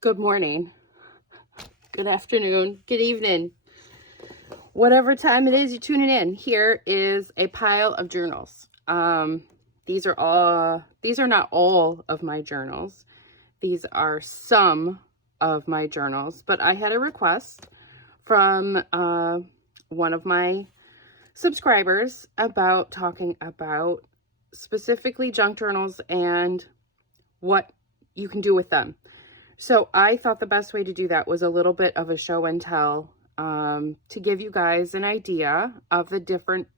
Good morning, good afternoon, good evening, whatever time it is you're tuning in. Here is a pile of journals. These are not all of my journals. These are some of my journals, but I had a request from one of my subscribers about talking about specifically junk journals and what you can do with them. So I thought the best way to do that was a little bit of a show and tell to give you guys an idea of the different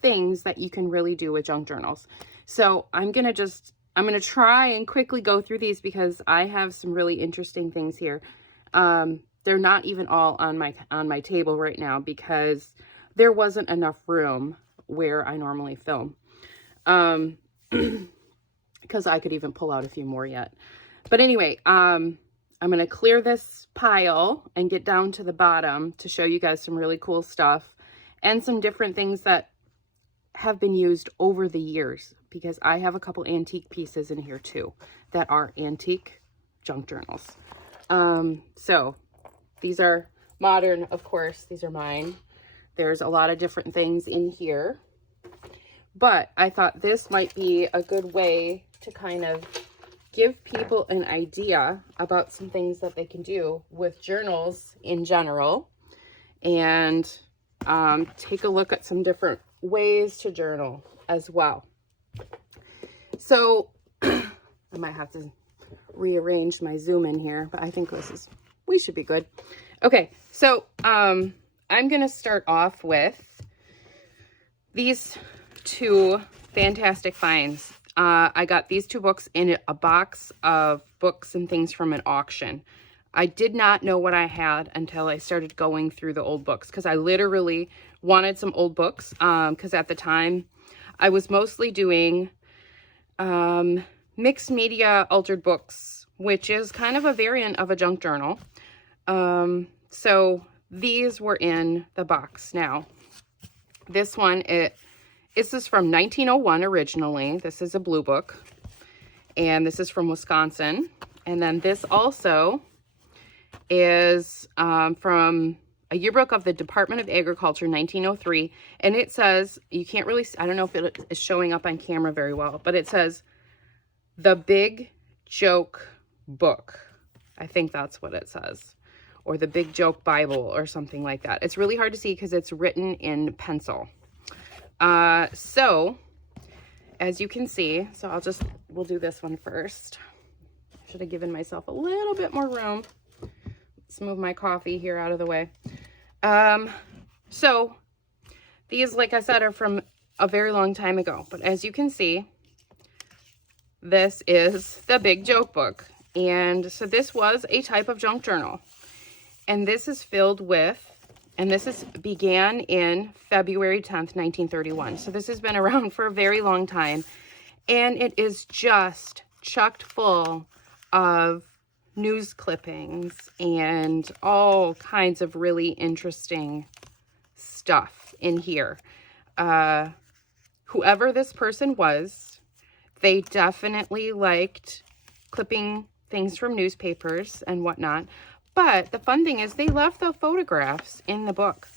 things that you can really do with junk journals. So I'm going to try and quickly go through these because I have some really interesting things here. They're not even all on my table right now because there wasn't enough room where I normally film. Because I could even pull out a few more yet. But anyway, I'm going to clear this pile and get down to the bottom to show you guys some really cool stuff and some different things that have been used over the years, because I have a couple antique pieces in here too that are antique junk journals. So these are modern, of course, these are mine. There's a lot of different things in here, but I thought this might be a good way to kind of give people an idea about some things that they can do with journals in general, and take a look at some different ways to journal as well. So I might have to rearrange my zoom in here, but I think we should be good. Okay, so I'm gonna start off with these two fantastic finds. I got these two books in a box of books and things from an auction. I did not know what I had until I started going through the old books, because I literally wanted some old books, because at the time I was mostly doing mixed media altered books, which is kind of a variant of a junk journal. So these were in the box. Now, this one, this is from 1901 originally. This is a blue book, and this is from Wisconsin. And then this also is from a yearbook of the Department of Agriculture, 1903. And it says, you can't really, I don't know if it is showing up on camera very well, but it says, The Big Joke Book. I think that's what it says. Or The Big Joke Bible or something like that. It's really hard to see because it's written in pencil. So as you can see, we'll do this one first. Should have given myself a little bit more room. Let's move my coffee here out of the way. So these, like I said, are from a very long time ago, but as you can see, this is The Big Joke Book. And so this was a type of junk journal, and this is filled with, and began in February 10th, 1931. So this has been around for a very long time. And it is just chocked full of news clippings and all kinds of really interesting stuff in here. Whoever this person was, they definitely liked clipping things from newspapers and whatnot. But the fun thing is they left the photographs in the book.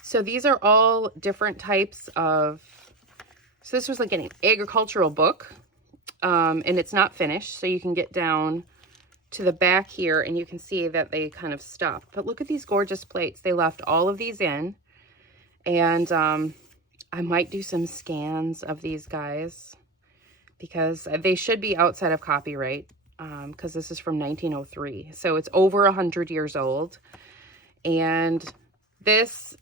So these are all different types of, so this was like an agricultural book, and it's not finished. So you can get down to the back here and you can see that they kind of stopped. But look at these gorgeous plates. They left all of these in. And I might do some scans of these guys because they should be outside of copyright. Because this is from 1903, so it's over 100 years old, and this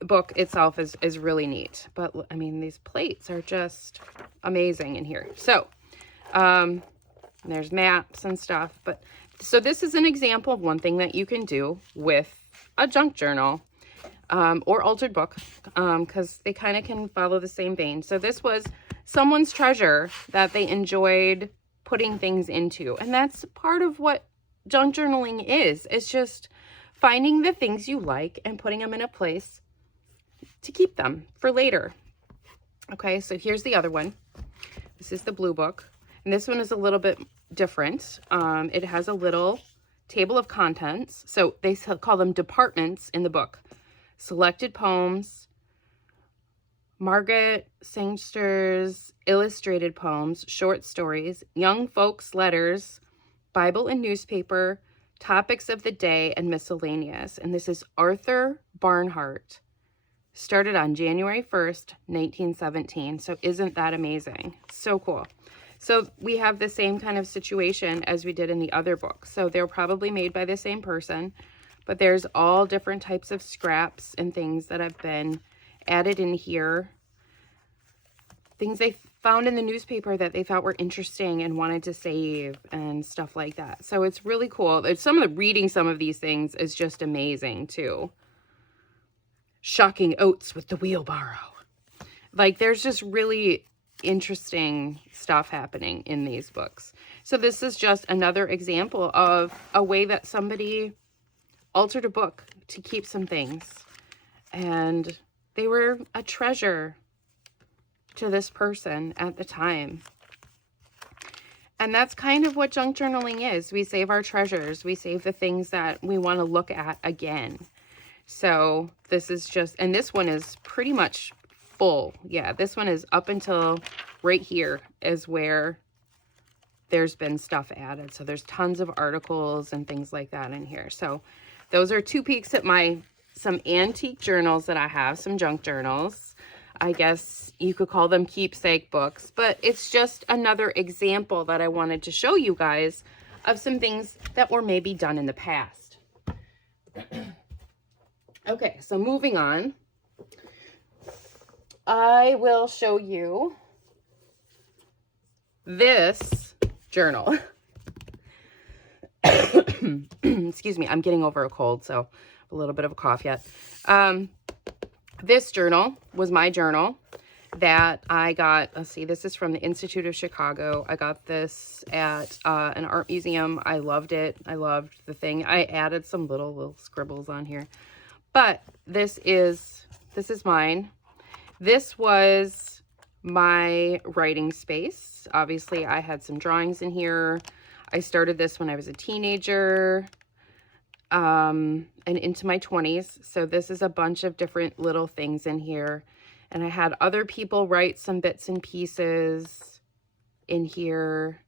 book itself is really neat. But I mean, these plates are just amazing in here. So there's maps and stuff. But so this is an example of one thing that you can do with a junk journal or altered book, because they kind of can follow the same vein. So this was someone's treasure that they enjoyed putting things into, and that's part of what junk journaling is. It's just finding the things you like and putting them in a place to keep them for later. Okay, so here's the other one. This is the blue book, And this one is a little bit different. It has a little table of contents. So they call them departments in the book. Selected poems, Margaret Sangster's illustrated poems, short stories, young folks' letters, Bible and newspaper, topics of the day, and miscellaneous. And this is Arthur Barnhart. Started on January 1st, 1917. So isn't that amazing? So cool. So we have the same kind of situation as we did in the other book. So they're probably made by the same person, but there's all different types of scraps and things that have been added in here. Things they found in the newspaper that they thought were interesting and wanted to save and stuff like that. So it's really cool. Reading some of these things is just amazing too. Shocking oats with the wheelbarrow. Like, there's just really interesting stuff happening in these books. So this is just another example of a way that somebody altered a book to keep some things. And they were a treasure to this person at the time. And that's kind of what junk journaling is. We save our treasures. We save the things that we want to look at again. So this is just, and this one is pretty much full. Yeah, this one is up until right here is where there's been stuff added. So there's tons of articles and things like that in here. So those are 2 peeks at some antique journals that I have, some junk journals. I guess you could call them keepsake books, but it's just another example that I wanted to show you guys of some things that were maybe done in the past. Okay, so moving on. I will show you this journal. Excuse me, I'm getting over a cold, so a little bit of a cough yet. This journal was my journal that I got. Let's see, this is from the Institute of Chicago. I got this at an art museum. I loved it. I loved the thing. I added some little scribbles on here. But this is mine. This was my writing space. Obviously, I had some drawings in here. I started this when I was a teenager and into my 20s. So this is a bunch of different little things in here. And I had other people write some bits and pieces in here.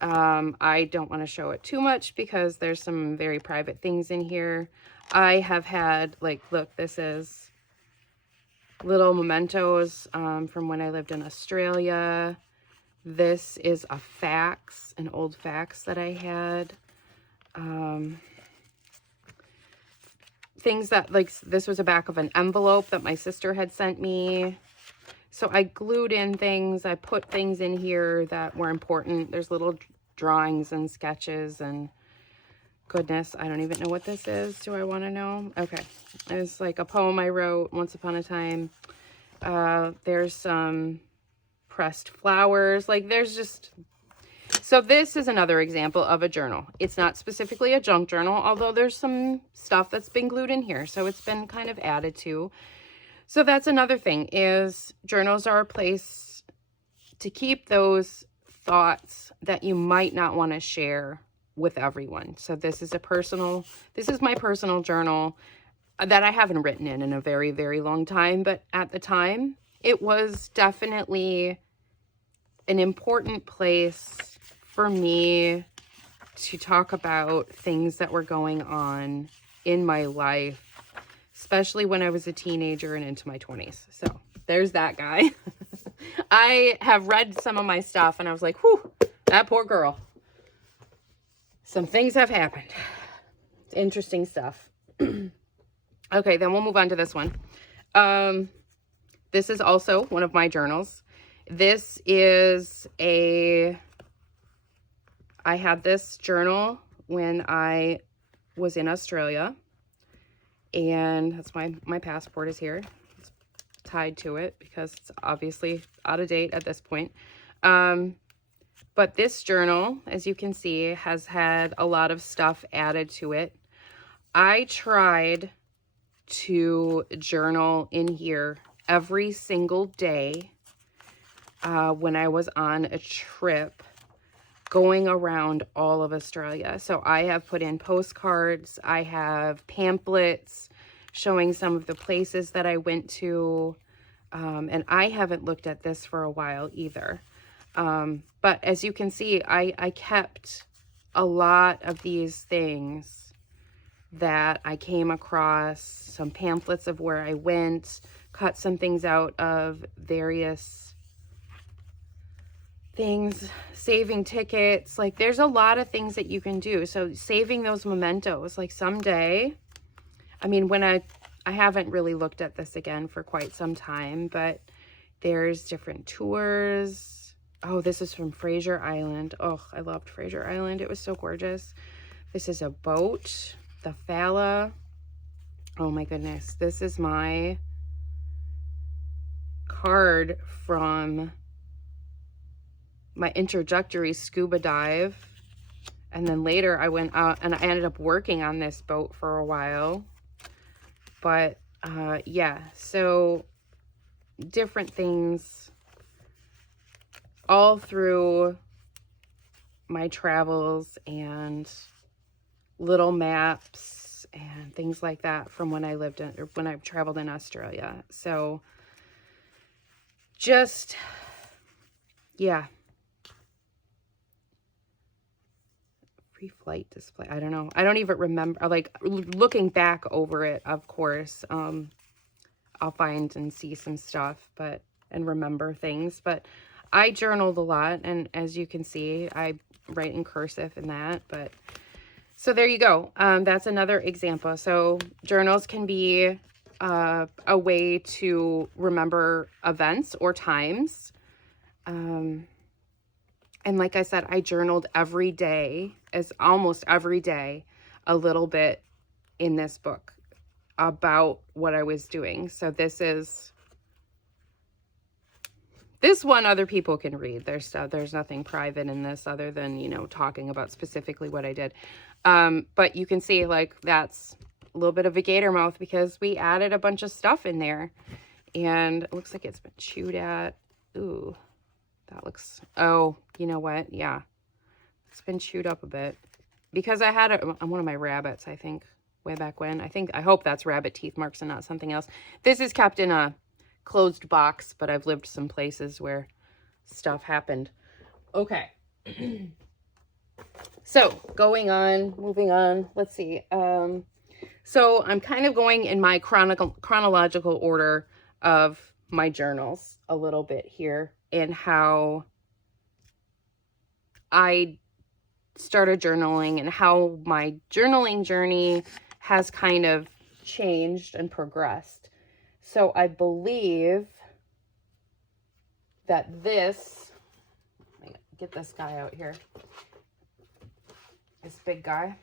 I don't want to show it too much because there's some very private things in here. I have had, like, look, this is little mementos from when I lived in Australia. This is a fax, an old fax that I had. Things that, like, this was a back of an envelope that my sister had sent me. So I glued in things. I put things in here that were important. There's little drawings and sketches and goodness, I don't even know what this is. Do I want to know? Okay. It's like a poem I wrote once upon a time. There's some pressed flowers. Like, there's just... So this is another example of a journal. It's not specifically a junk journal, although there's some stuff that's been glued in here. So it's been kind of added to. So that's another thing, is journals are a place to keep those thoughts that you might not want to share with everyone. So this is my personal journal that I haven't written in a very, very long time. But at the time, it was definitely an important place for me to talk about things that were going on in my life, especially when I was a teenager and into my 20s. So there's that guy. I have read some of my stuff and I was like, whew, that poor girl. Some things have happened. It's interesting stuff. Okay, then we'll move on to this one. This is also one of my journals. This is I had this journal when I was in Australia. And that's my passport is here. It's tied to it because it's obviously out of date at this point. But this journal, as you can see, has had a lot of stuff added to it. I tried to journal in here every single day when I was on a trip going around all of Australia. So I have put in postcards, I have pamphlets showing some of the places that I went to, and I haven't looked at this for a while either. But as you can see, I kept a lot of these things that I came across, some pamphlets of where I went, cut some things out of various things, saving tickets. Like, there's a lot of things that you can do. So saving those mementos, like someday, I mean, when I haven't really looked at this again for quite some time, but there's different tours. Oh, this is from Fraser Island. Oh, I loved Fraser Island. It was so gorgeous. This is a boat, the Fala. Oh my goodness. This is my card from my introductory scuba dive. And then later I went out and I ended up working on this boat for a while. But yeah, so different things all through my travels, and little maps and things like that from when I lived in, or when I traveled in Australia. So just, yeah. Pre-flight display. I don't know. I don't even remember, like, looking back over it, of course, I'll find and see some stuff, but, and remember things, but I journaled a lot, and as you can see, I write in cursive in that, but, so there you go. That's another example. So journals can be a way to remember events or times. And like I said, I journaled every day, almost every day, a little bit in this book about what I was doing. So this one other people can read. There's nothing private in this other than, you know, talking about specifically what I did. But you can see, like, that's a little bit of a gator mouth because we added a bunch of stuff in there, and it looks like it's been chewed at. Ooh, that looks, oh, you know what? Yeah, it's been chewed up a bit because I had one of my rabbits, I think, way back when. I hope that's rabbit teeth marks and not something else. This is kept in a closed box, but I've lived some places where stuff happened. Okay. So moving on, let's see. So I'm kind of going in my chronological order of my journals a little bit here, and how I started journaling and how my journaling journey has kind of changed and progressed. So I believe that this, let me get this guy out here, this big guy.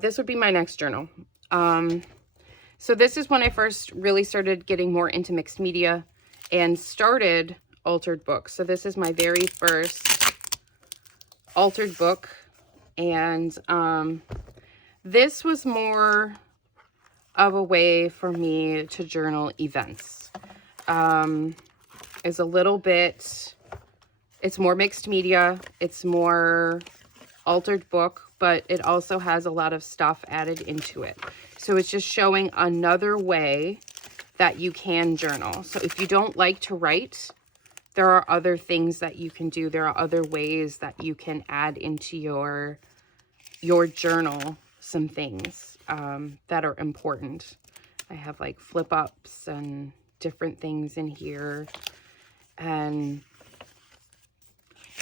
This would be my next journal. So this is when I first really started getting more into mixed media and started altered books. So this is my very first altered book. And this was more of a way for me to journal events. It's a little bit, it's more mixed media, it's more altered book, but it also has a lot of stuff added into it. So it's just showing another way that you can journal. So if you don't like to write, there are other things that you can do. There are other ways that you can add into your journal some things that are important. I have like flip ups and different things in here, and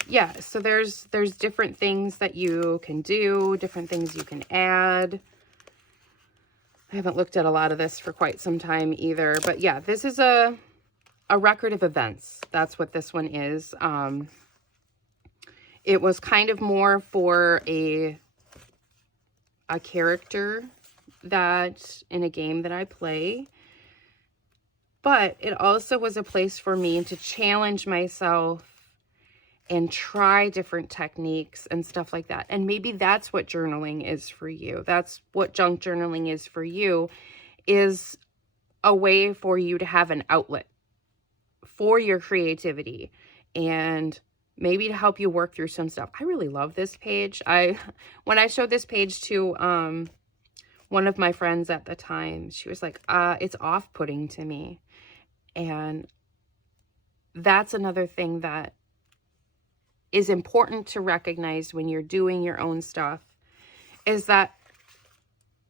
yeah, so there's different things that you can do, different things you can add. I haven't looked at a lot of this for quite some time either, but yeah, this is a record of events. That's what this one is. It was kind of more for a character that in a game that I play, but it also was a place for me to challenge myself and try different techniques and stuff like that. And maybe that's what journaling is for you. That's what junk journaling is for you, is a way for you to have an outlet for your creativity and maybe to help you work through some stuff. I really love this page. When I showed this page to one of my friends at the time, she was like, it's off-putting to me. And that's another thing that is important to recognize when you're doing your own stuff, is that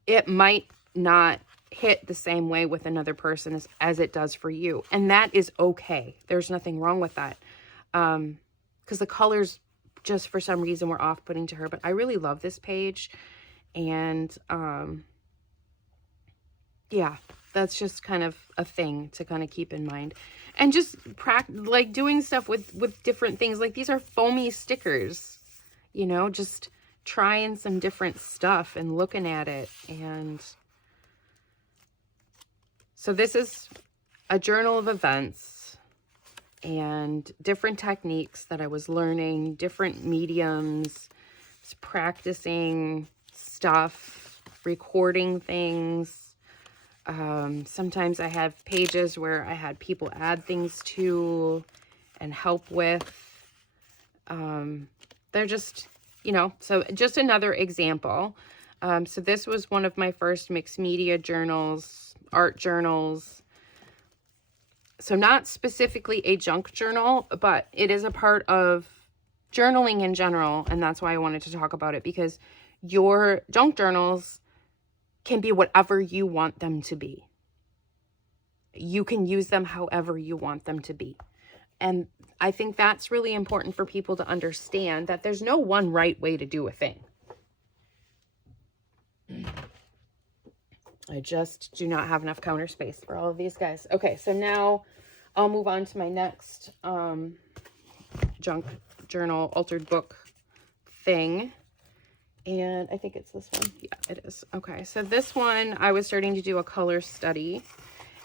it might not hit the same way with another person as it does for you. And that is okay. There's nothing wrong with that. Because the colors just for some reason were off-putting to her. But I really love this page. And yeah, that's just kind of a thing to kind of keep in mind. And just like doing stuff with different things. Like these are foamy stickers, you know, just trying some different stuff and looking at it. And so this is a journal of events and different techniques that I was learning, different mediums, just practicing stuff, recording things. Sometimes I have pages where I had people add things to and help with. They're just, you know, so just another example. So this was one of my first mixed media journals, art journals. So not specifically a junk journal, but it is a part of journaling in general. And that's why I wanted to talk about it, because your junk journals can be whatever you want them to be. You can use them however you want them to be. And I think that's really important for people to understand, that there's no one right way to do a thing. I just do not have enough counter space for all of these guys. Okay, so now I'll move on to my next junk journal altered book thing. And I think it's this one. Yeah, it is. Okay, so this one, I was starting to do a color study.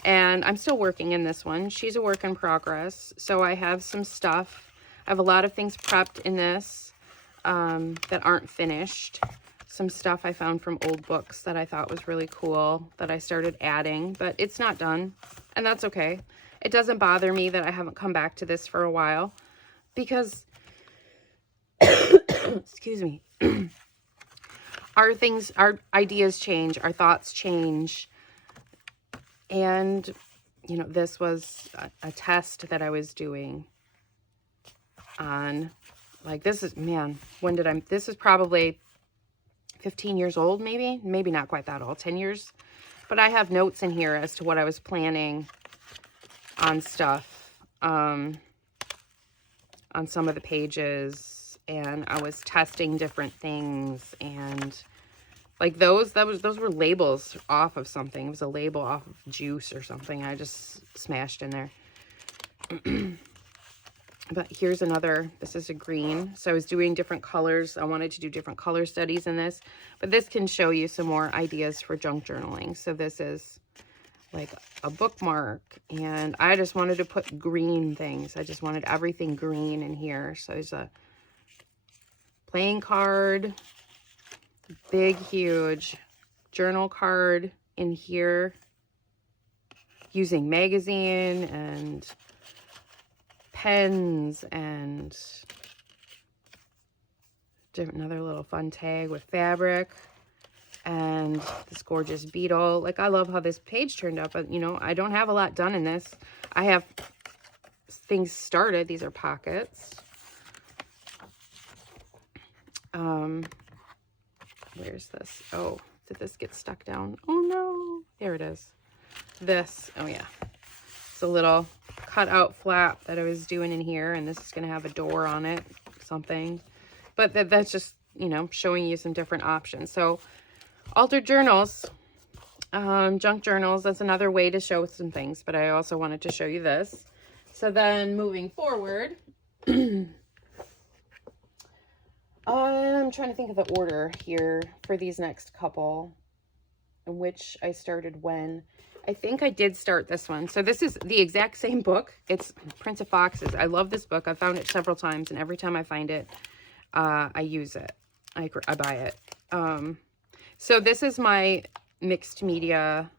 And I'm still working in this one. She's a work in progress. So I have some stuff. I have a lot of things prepped in this that aren't finished. Some stuff I found from old books that I thought was really cool that I started adding. But it's not done. And that's okay. It doesn't bother me that I haven't come back to this for a while. Because, excuse me. Our ideas change, our thoughts change. And, you know, this was a test that I was doing on, like, this is, man, this is probably 15 years old, maybe not quite that old, 10 years. But I have notes in here as to what I was planning on stuff, on some of the pages. And I was testing different things, and like those were labels off of something. It was a label off of juice or something. I just smashed in there. But here's another, this is a green. So I was doing different colors. I wanted to do different color studies in this, but this can show you some more ideas for junk journaling. So this is like a bookmark, and I just wanted to put green things. I just wanted everything green in here. So there's a playing card, big, huge journal card in here, using magazine and pens, and another little fun tag with fabric, and this gorgeous beetle. Like, I love how this page turned out, but, you know, I don't have a lot done in this. I have things started. These are pockets. Where's this? Oh, did this get stuck down? Oh no, there it is. This, oh yeah, it's a little cutout flap that I was doing in here, and this is going to have a door on it, something. But that's just, you know, showing you some different options. So altered journals, junk journals, that's another way to show some things, but I also wanted to show you this. So then moving forward, I'm trying to think of the order here for these next couple, in which I started when. I think I did start this one. So this is the exact same book. It's Prince of Foxes. I love this book. I've found it several times, and every time I find it, I use it. I buy it. So this is my mixed media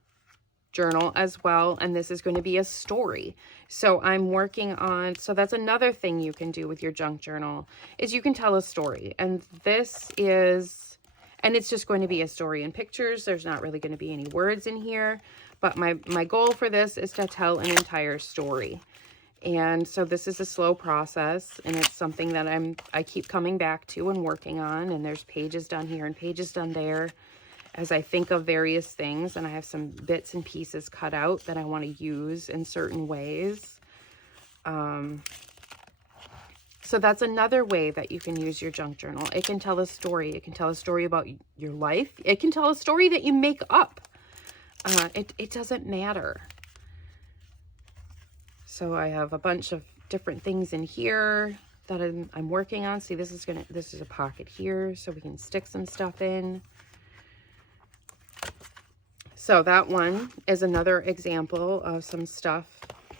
journal as well, and this is going to be a story. So I'm working on, so that's another thing you can do with your junk journal, is you can tell a story. And this is, and it's just going to be a story in pictures. There's not really going to be any words in here, but my goal for this is to tell an entire story. And so this is a slow process, and it's something that I keep coming back to and working on, and there's pages done here and pages done there as I think of various things, and I have some bits and pieces cut out that I want to use in certain ways. So that's another way that you can use your junk journal. It can tell a story. It can tell a story about your life. It can tell a story that you make up. It doesn't matter. So I have a bunch of different things in here that I'm working on. See, this is a pocket here, so we can stick some stuff in. So that one is another example of some stuff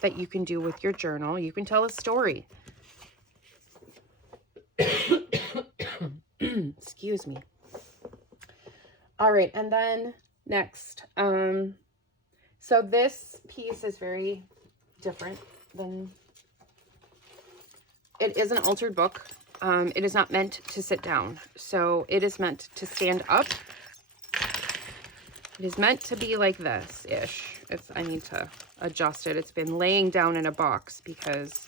that you can do with your journal. You can tell a story. Excuse me. All right, and then next, so this piece is very different than, it is an altered book. It is not meant to sit down, so it is meant to stand up. It is meant to be like this-ish. I need to adjust it. It's been laying down in a box because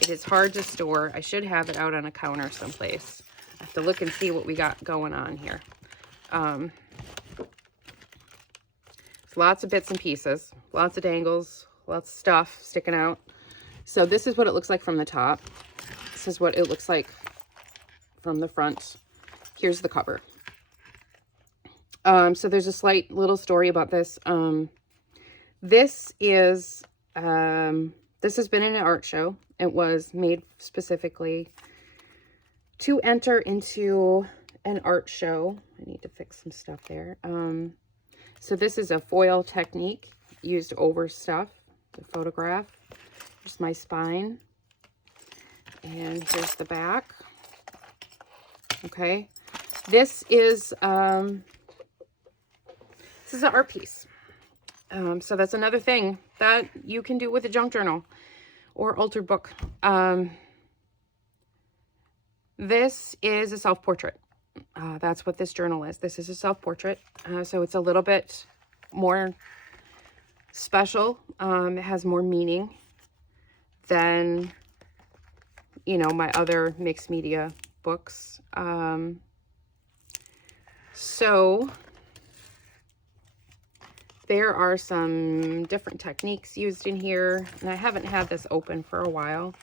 it is hard to store. I should have it out on a counter someplace. I have to look and see what we got going on here. It's lots of bits and pieces, lots of dangles, lots of stuff sticking out. So this is what it looks like from the top. This is what it looks like from the front. Here's the cover. So there's a slight little story about this. This has been in an art show. It was made specifically to enter into an art show. I need to fix some stuff there. So this is a foil technique used over stuff to photograph. Here's my spine. And here's the back. Okay. This is an art piece. So that's another thing that you can do with a junk journal or altered book. This is a self-portrait. That's what this journal is. This is a self-portrait. So it's a little bit more special. It has more meaning than, you know, my other mixed media books. So there are some different techniques used in here, and I haven't had this open for a while,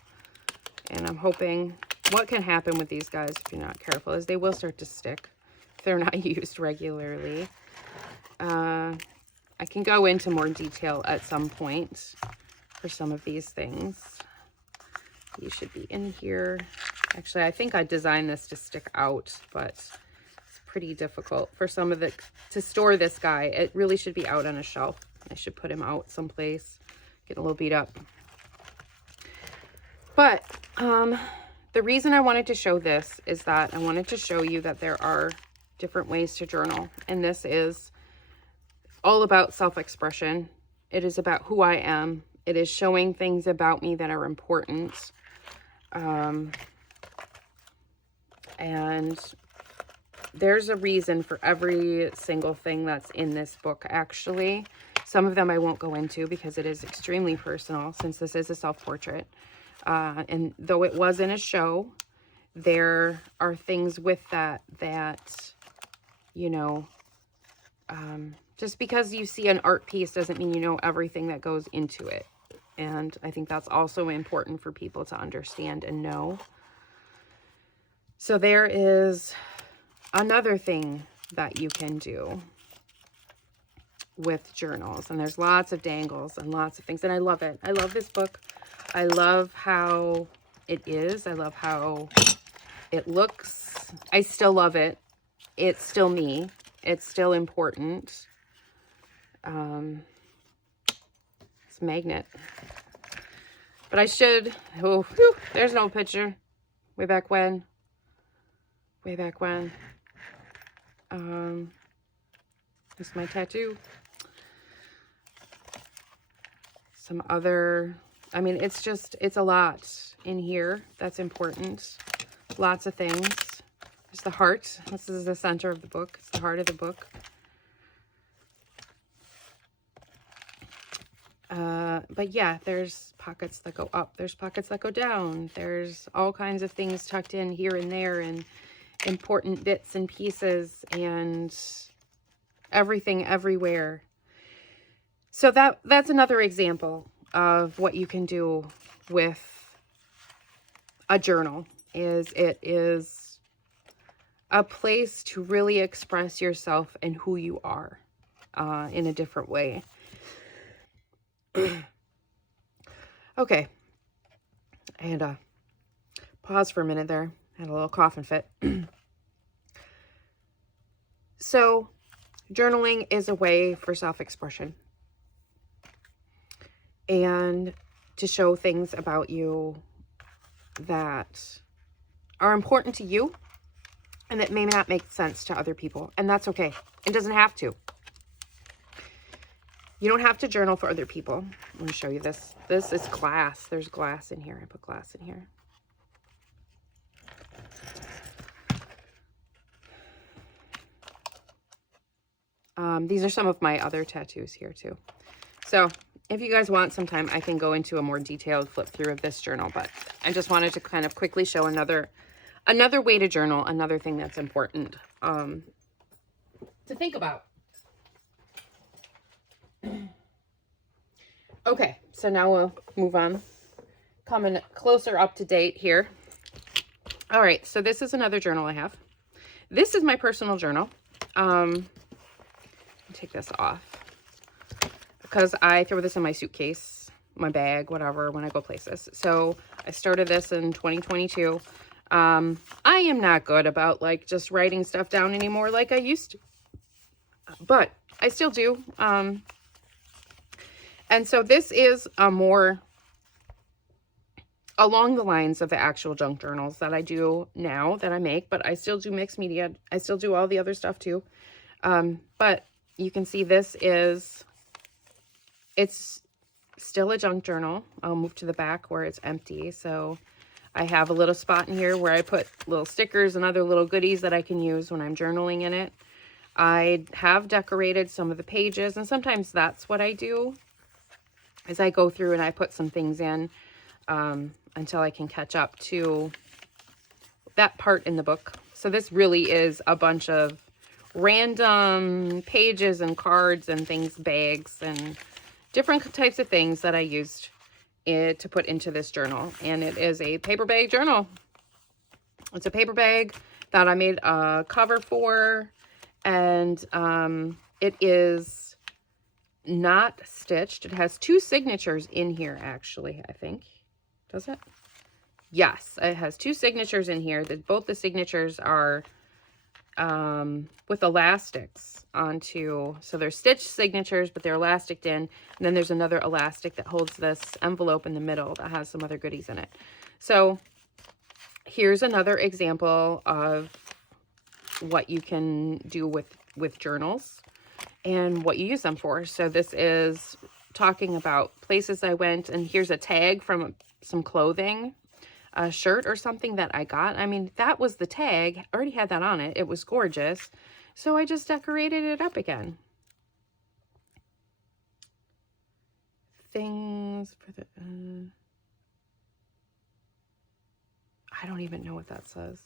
and I'm hoping, what can happen with these guys if you're not careful is they will start to stick if they're not used regularly. I can go into more detail at some point for some of these things. You should be in here. Actually, I think I designed this to stick out, but it's pretty difficult for some of it to store this guy. It really should be out on a shelf. I should put him out someplace. Getting a little beat up. But the reason I wanted to show this is that I wanted to show you that there are different ways to journal. And this is all about self-expression. It is about who I am. It is showing things about me that are important. And there's a reason for every single thing that's in this book, actually. Some of them I won't go into because it is extremely personal, since this is a self-portrait. And though it was in a show, there are things with that, you know, just because you see an art piece doesn't mean you know everything that goes into it. And I think that's also important for people to understand and know. So there is another thing that you can do with journals, and there's lots of dangles and lots of things, and I love it. I love this book. I love how it is. I love how it looks. I still love it. It's still me. It's still important. It's a magnet. But I should, oh, whew, there's no picture. Way back when. Way back when. This is my tattoo. some other, I mean, it's a lot in here that's important. Lots of things. There's the heart. This is the center of the book. It's the heart of the book. But yeah, there's pockets that go up. There's pockets that go down. There's all kinds of things tucked in here and there, and important bits and pieces, and everything everywhere. So that's another example of what you can do with a journal. It is a place to really express yourself and who you are in a different way. Okay, I had to pause for a minute there. I had a little coughing fit. So, journaling is a way for self-expression and to show things about you that are important to you and that may not make sense to other people. And that's okay. It doesn't have to. You don't have to journal for other people. Let me show you this. This is glass. There's glass in here. I put glass in here. These are some of my other tattoos here too. So if you guys want some time, I can go into a more detailed flip through of this journal, but I just wanted to kind of quickly show another way to journal, another thing that's important to think about. Okay, so now we'll move on. Coming closer up to date here. All right, so this is another journal I have. This is my personal journal. Take this off because I throw this in my suitcase, my bag, whatever, when I go places. So I started this in 2022. I am not good about like just writing stuff down anymore like I used to, but I still do. And so this is a more along the lines of the actual junk journals that I do now, that I make, but I still do mixed media. I still do all the other stuff too. But you can see it's still a junk journal. I'll move to the back where it's empty. So I have a little spot in here where I put little stickers and other little goodies that I can use when I'm journaling in it. I have decorated some of the pages, and sometimes that's what I do, is I go through and I put some things in until I can catch up to that part in the book. So this really is a bunch of random pages and cards and things, bags and different types of things that I used to put into this journal. And it is a paper bag journal. It's a paper bag that I made a cover for, and it is not stitched. It has 2 signatures in here, actually, I think. Does it? Yes, it has 2 signatures in here. Both the signatures are with elastics onto, so they're stitched signatures, but they're elasticed in, and then there's another elastic that holds this envelope in the middle that has some other goodies in it. So here's another example of what you can do with journals and what you use them for. So this is talking about places I went, and here's a tag from some clothing, a shirt or something that I got. I mean, that was the tag. I already had that on it. It was gorgeous. So I just decorated it up again. Things for the... I don't even know what that says.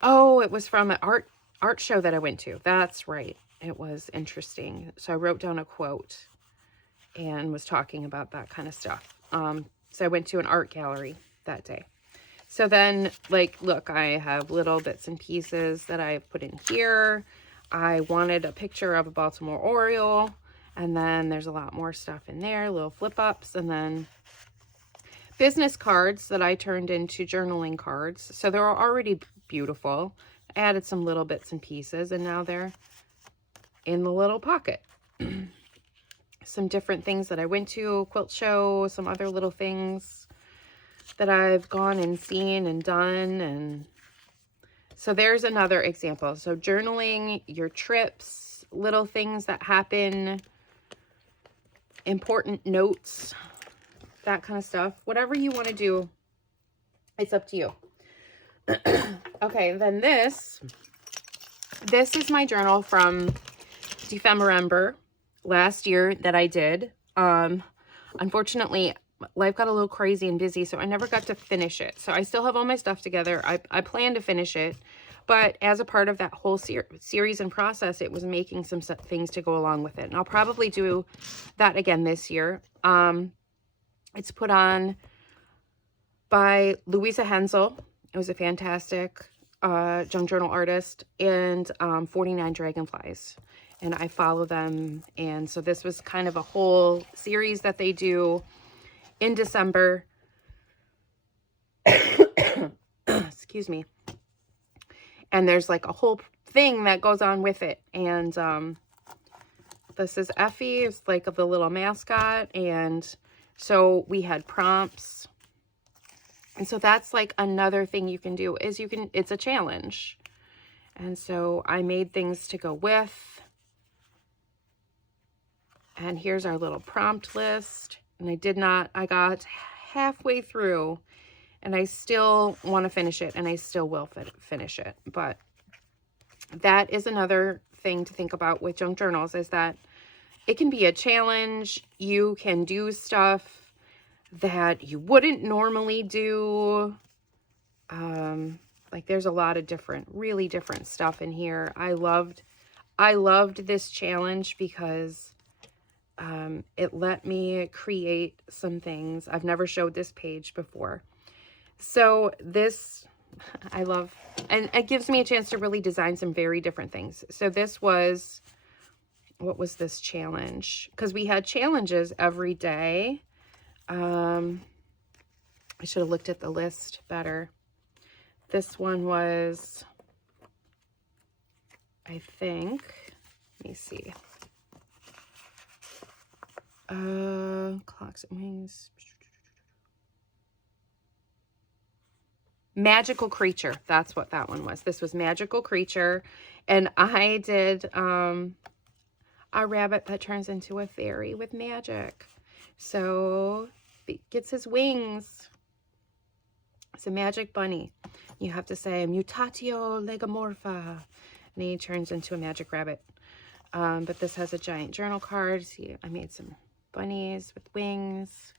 Oh, it was from an art show that I went to. That's right. It was interesting. So I wrote down a quote and was talking about that kind of stuff. So I went to an art gallery that day. So then, like, look, I have little bits and pieces that I've put in here. I wanted a picture of a Baltimore Oriole, and then there's a lot more stuff in there, little flip-ups, and then business cards that I turned into journaling cards. So they were already beautiful. I added some little bits and pieces, and now they're in the little pocket. Some different things that I went to, a quilt show, some other little things that I've gone and seen and done. And so there's another example. So journaling, your trips, little things that happen important notes, that kind of stuff. Whatever you want to do, it's up to you. Okay, then this is my journal from December last year that I did. Unfortunately, life got a little crazy and busy, so I never got to finish it. So I still have all my stuff together. I plan to finish it, but as a part of that whole series and process, it was making some things to go along with it. And I'll probably do that again this year. It's put on by Louisa Hensel. It was a fantastic junk journal artist, and 49 Dragonflies. And I follow them. And so this was kind of a whole series that they do in December. Excuse me. And there's like a whole thing that goes on with it. And this is Effie. It's like of the little mascot. And so we had prompts. And so that's like another thing you can do is it's a challenge. And so I made things to go with. And here's our little prompt list. And I got halfway through and I still want to finish it, and I still will finish it. But that is another thing to think about with junk journals, is that it can be a challenge. You can do stuff that you wouldn't normally do. Like there's a lot of really different stuff in here. I loved this challenge because it let me create some things. I've never showed this page before. So this, I love, and it gives me a chance to really design some very different things. So this was, what was this challenge? Because we had challenges every day. I should have looked at the list better. This one was, I think, let me see. Clocks and Wings. Magical Creature. That's what that one was. This was Magical Creature. And I did a rabbit that turns into a fairy with magic. So he gets his wings. It's a magic bunny. You have to say Mutatio Legomorpha. And he turns into a magic rabbit. But this has a giant journal card. See, I made some bunnies with wings.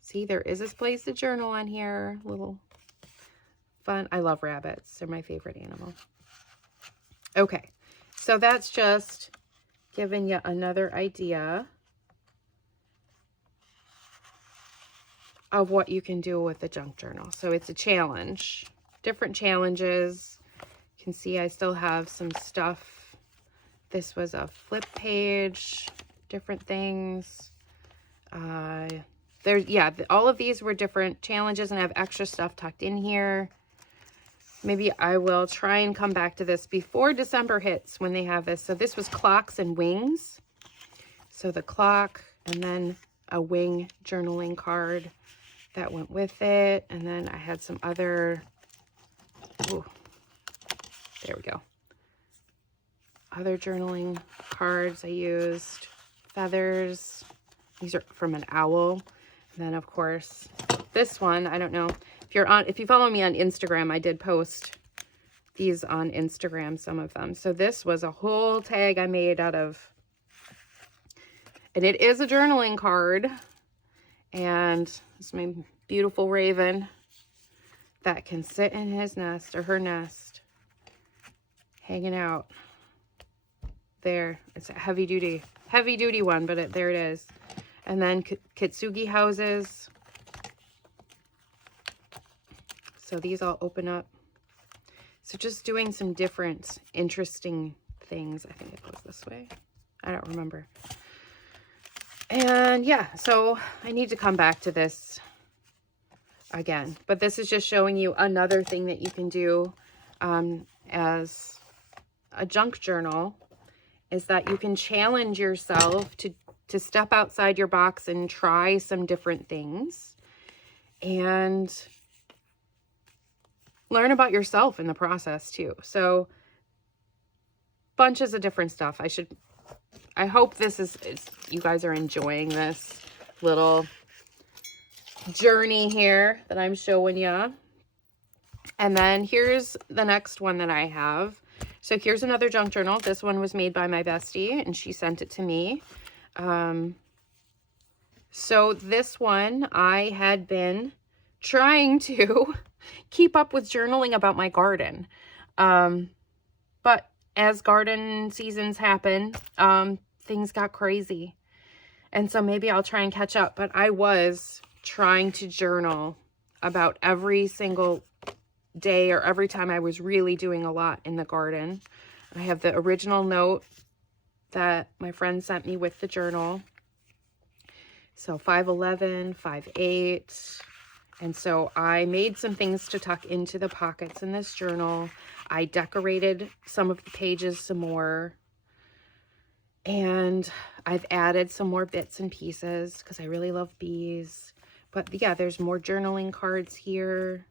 See, there is a place to journal on here. Little fun. I love rabbits. They're my favorite animal. Okay, so that's just giving you another idea of what you can do with the junk journal. So it's a challenge, different challenges. You can see I still have some stuff. This was a flip page, different things. All of these were different challenges, and I have extra stuff tucked in here. Maybe I will try and come back to this before December hits when they have this. So this was Clocks and Wings. So the clock and then a wing journaling card that went with it. And then I had some other, there we go. Other journaling cards I used. Feathers. These are from an owl. And then of course, this one, I don't know. If you follow me on Instagram, I did post these on Instagram, some of them. So this was a whole tag I made out of, and it is a journaling card. And it's my beautiful raven that can sit in his nest or her nest, hanging out there. It's a heavy duty one, but there it is. And then Kitsugi houses. So these all open up. So just doing some different interesting things. I think it goes this way. I don't remember. And yeah, so I need to come back to this again. But this is just showing you another thing that you can do as a junk journal, is that you can challenge yourself to step outside your box and try some different things. And learn about yourself in the process too. So bunches of different stuff. I should I hope this is you guys are enjoying this little journey here that I'm showing you. And then here's the next one that I have. So here's another junk journal. This one was made by my bestie, and she sent it to me. So this one, I had been trying to keep up with journaling about my garden. But as garden seasons happen, things got crazy. And so maybe I'll try and catch up. But I was trying to journal about every single day or every time I was really doing a lot in the garden. I have the original note that my friend sent me with the journal. So 511, 58. And so I made some things to tuck into the pockets in this journal. I decorated some of the pages some more. And I've added some more bits and pieces because I really love bees. But yeah, there's more journaling cards here.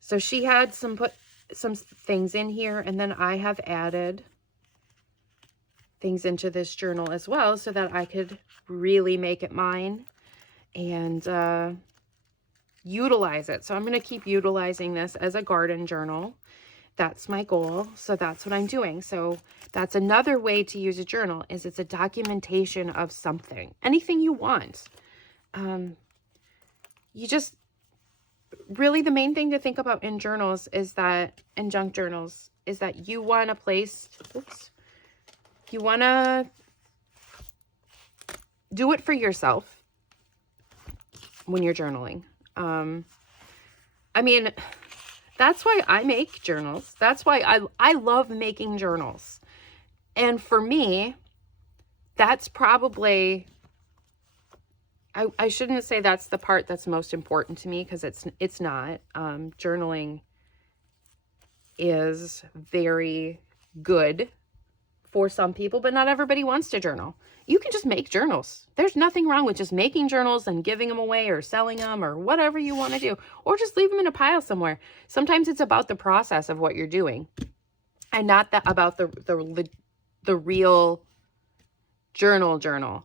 So she had put some things in here, and then I have added things into this journal as well so that I could really make it mine and utilize it. So I'm going to keep utilizing this as a garden journal. That's my goal. So that's what I'm doing. So that's another way to use a journal, is it's a documentation of something, anything you want. Really the main thing to think about in journals is that, in junk journals, is that you want a place, you want to do it for yourself when you're journaling. I mean, that's why I make journals. That's why I love making journals. And for me, that's probably, I shouldn't say that's the part that's most important to me, because it's not. Journaling is very good for some people, but not everybody wants to journal. You can just make journals. There's nothing wrong with just making journals and giving them away or selling them or whatever you want to do, or just leave them in a pile somewhere. Sometimes it's about the process of what you're doing and not about the real journal.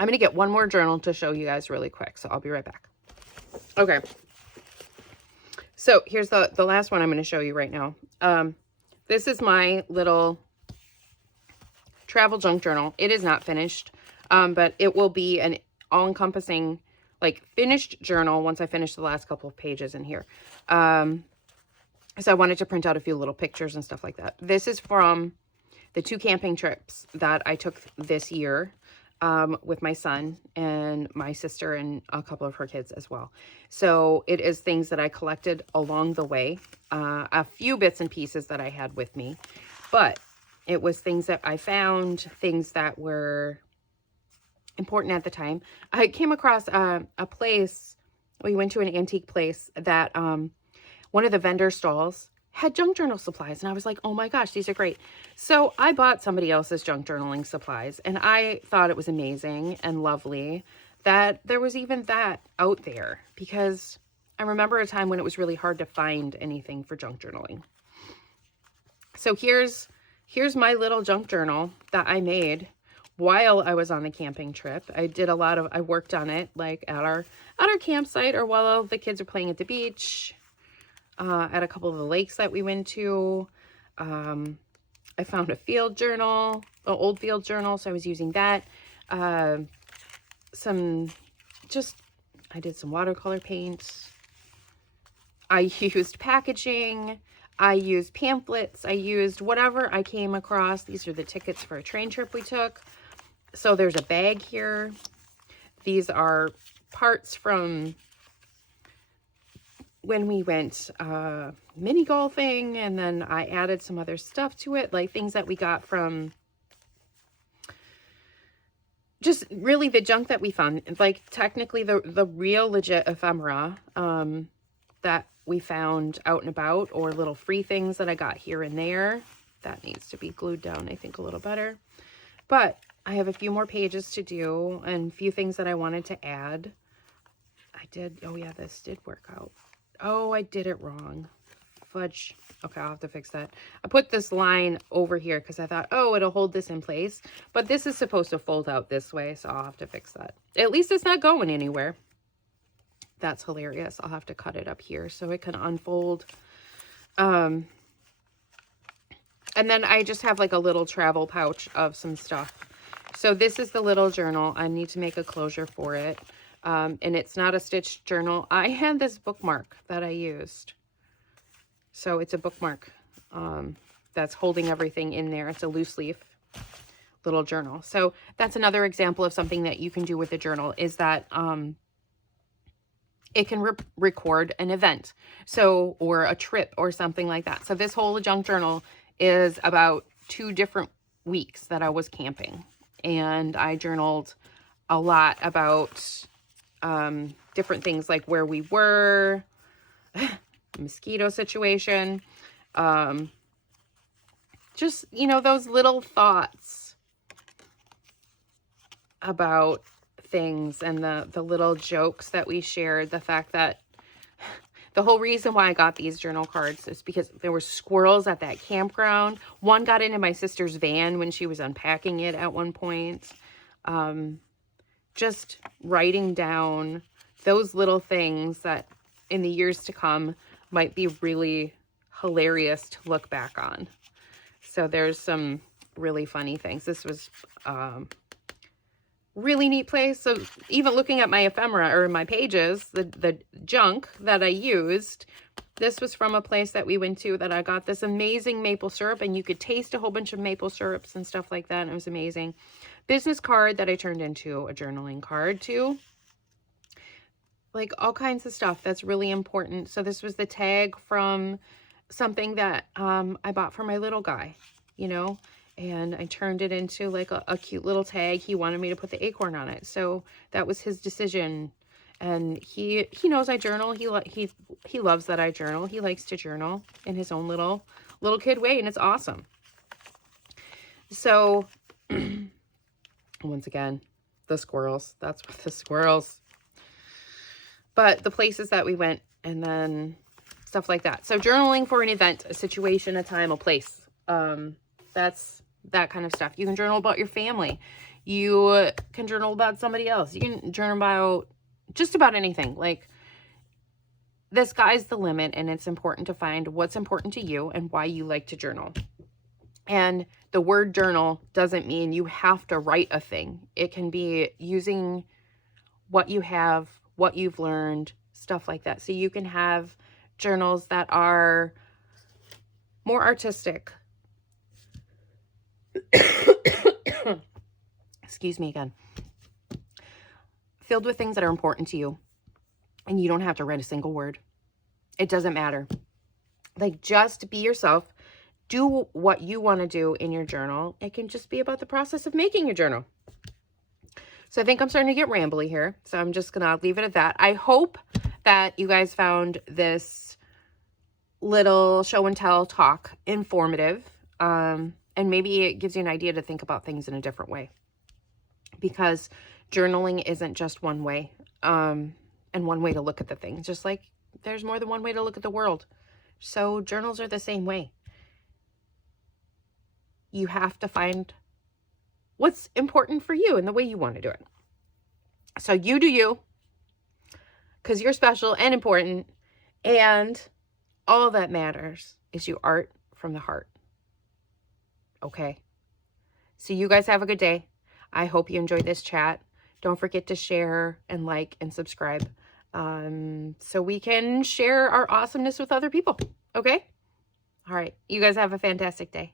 I'm going to get one more journal to show you guys really quick, so I'll be right back. Okay. So here's the last one I'm going to show you right now. This is my little travel junk journal. It is not finished, but it will be an all-encompassing, like, finished journal once I finish the last couple of pages in here. So I wanted to print out a few little pictures and stuff like that. This is from the 2 camping trips that I took this year. With my son and my sister and a couple of her kids as well. So it is things that I collected along the way, a few bits and pieces that I had with me, but it was things that I found, things that were important at the time. I came across a place, we went to an antique place that one of the vendor stalls had junk journal supplies, and I was like, oh my gosh, these are great. So I bought somebody else's junk journaling supplies, and I thought it was amazing and lovely that there was even that out there, because I remember a time when it was really hard to find anything for junk journaling. So here's my little junk journal that I made while I was on the camping trip. I worked on it like at our campsite, or while the kids were playing at the beach. At a couple of the lakes that we went to. I found a field journal, an old field journal, so I was using that. I did some watercolor paint. I used packaging. I used pamphlets. I used whatever I came across. These are the tickets for a train trip we took. So there's a bag here. These are parts from when we went mini golfing, and then I added some other stuff to it, like things that we got from just really the junk that we found, like technically the real legit ephemera that we found out and about, or little free things that I got here and there. That needs to be glued down, I think, a little better. But I have a few more pages to do and a few things that I wanted to add. Oh yeah, this did work out. Oh, I did it wrong. fudge. Okay, I'll have to fix that. I put this line over here because I thought, oh, it'll hold this in place. But this is supposed to fold out this way, so I'll have to fix that. At least it's not going anywhere. That's hilarious. I'll have to cut it up here so it can unfold. And then I just have like a little travel pouch of some stuff. So this is the little journal. I need to make a closure for it. And it's not a stitched journal. I had this bookmark that I used. So it's a bookmark that's holding everything in there. It's a loose leaf little journal. So that's another example of something that you can do with a journal, is that it can record an event, so, or a trip or something like that. So this whole junk journal is about 2 different weeks that I was camping, and I journaled a lot about different things, like where we were, mosquito situation, just, you know, those little thoughts about things, and the little jokes that we shared. The fact that the whole reason why I got these journal cards is because there were squirrels at that campground. One got into my sister's van when she was unpacking it at one point. Just writing down those little things that in the years to come might be really hilarious to look back on. So there's some really funny things. This was really neat place. So even looking at my ephemera or my pages, the junk that I used, this was from a place that we went to that I got this amazing maple syrup, and you could taste a whole bunch of maple syrups and stuff like that. And it was amazing. Business card that I turned into a journaling card too. Like all kinds of stuff that's really important. So this was the tag from something that I bought for my little guy, you know, and I turned it into like a cute little tag. He wanted me to put the acorn on it, so that was his decision. And he knows I journal. He loves that I journal. He likes to journal in his own little kid way, and it's awesome. So once again, the squirrels. That's what the squirrels. But the places that we went, and then stuff like that. So journaling for an event, a situation, a time, a place. That's that kind of stuff. You can journal about your family. You can journal about somebody else. You can journal about just about anything. Like, the sky's the limit, and it's important to find what's important to you and why you like to journal. And the word journal doesn't mean you have to write a thing. It can be using what you have, what you've learned, stuff like that. So you can have journals that are more artistic. Excuse me again. Filled with things that are important to you. And you don't have to write a single word. It doesn't matter. Like, just be yourself. Do what you want to do in your journal. It can just be about the process of making your journal. So I think I'm starting to get rambly here. So I'm just going to leave it at that. I hope that you guys found this little show and tell talk informative. And maybe it gives you an idea to think about things in a different way. Because journaling isn't just one way. And one way to look at the things. Just like there's more than one way to look at the world. So journals are the same way. You have to find what's important for you and the way you want to do it. So you do you, because you're special and important, and all that matters is you art from the heart. Okay? So you guys have a good day. I hope you enjoyed this chat. Don't forget to share and like and subscribe, so we can share our awesomeness with other people. Okay? All right. You guys have a fantastic day.